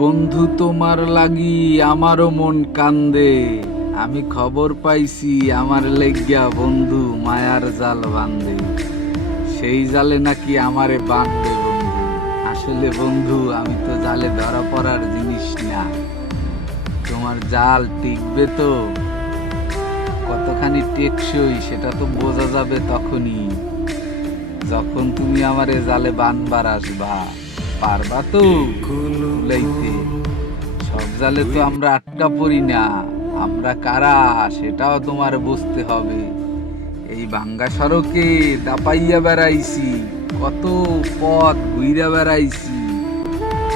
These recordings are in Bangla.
বন্ধু তোমার লাগি আমারও মন কান্দে। আমি খবর পাইছি আমার লেগিয়া বন্ধু মায়ার জাল বান্ধে। সেই জালে নাকি আমারে বাঁধবে বন্ধু। আসলে বন্ধু আমি তো জালে ধরা পড়ার জিনিস না। তোমার জাল টিকবে তো, কতখানি টেকসই সেটা তো বোঝা যাবে তখনই, যখন তুমি আমারে জালে বানবার আসবা। পারবা তো কুলাইতে? সব জালে তো আমরা আটকা পড়ি না। আমরা কারা সেটাও তোমার বুঝতে হবে। এই ভাঙ্গা সড়কে দাপাইয়া বেড়াইছি, কত পথ ঘুইরা বেড়াইছি,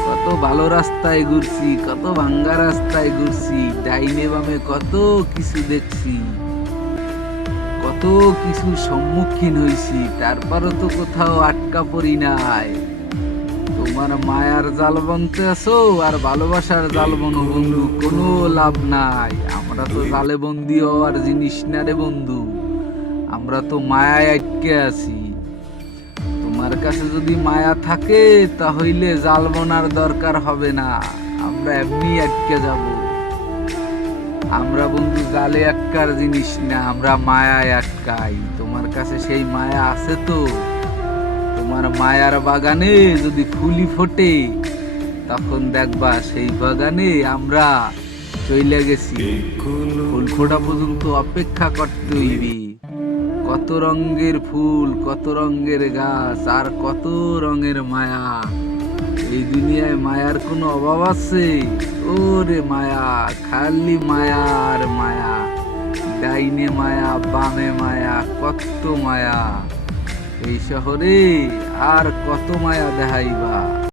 কত ভালো রাস্তায় ঘুরছি, কত ভাঙ্গা রাস্তায় ঘুরছি, ডাইনে বামে কত কিছু দেখছি, কত কিছু সম্মুখীন হইছি, তারপরও তো কোথাও আটকা পড়ি নাই। তোমার মায়ার জাল বনতে আছো আর ভালোবাসার জাল বনো বন্ধু, কোনো লাভ নাই। আমরা তো জালে বন্দি হওয়ার জিনিস না রে বন্ধু, আমরা তো মায়ায় আটকে আছি। তোমার কাছে যদি মায়া থাকে তাহলে জাল বোনার দরকার হবে না, আমরা এমনি আটকে যাব। আমরা বন্ধু জালে আটকার জিনিস না, আমরা মায়ায় আটকাই। তোমার কাছে সেই মায়া আছে তো? তোমার মায়ার বাগানে যদি ফুলি ফোটে তখন দেখবা সেই বাগানে আমরা চলে গেছি। ফুল ফোটা পর্যন্ত অপেক্ষা করতে হইবে। কত রঙের ফুল, কত রঙের গাছ, আর কত রঙের মায়া। এই দুনিয়ায় মায়ার কোনো অভাব আছে? ওরে মায়া, খালি মায়া আর মায়া। ডাইনে মায়া, বামে মায়া, কত মায়া। এই শহরে আর কত মায়া দেখাইবা।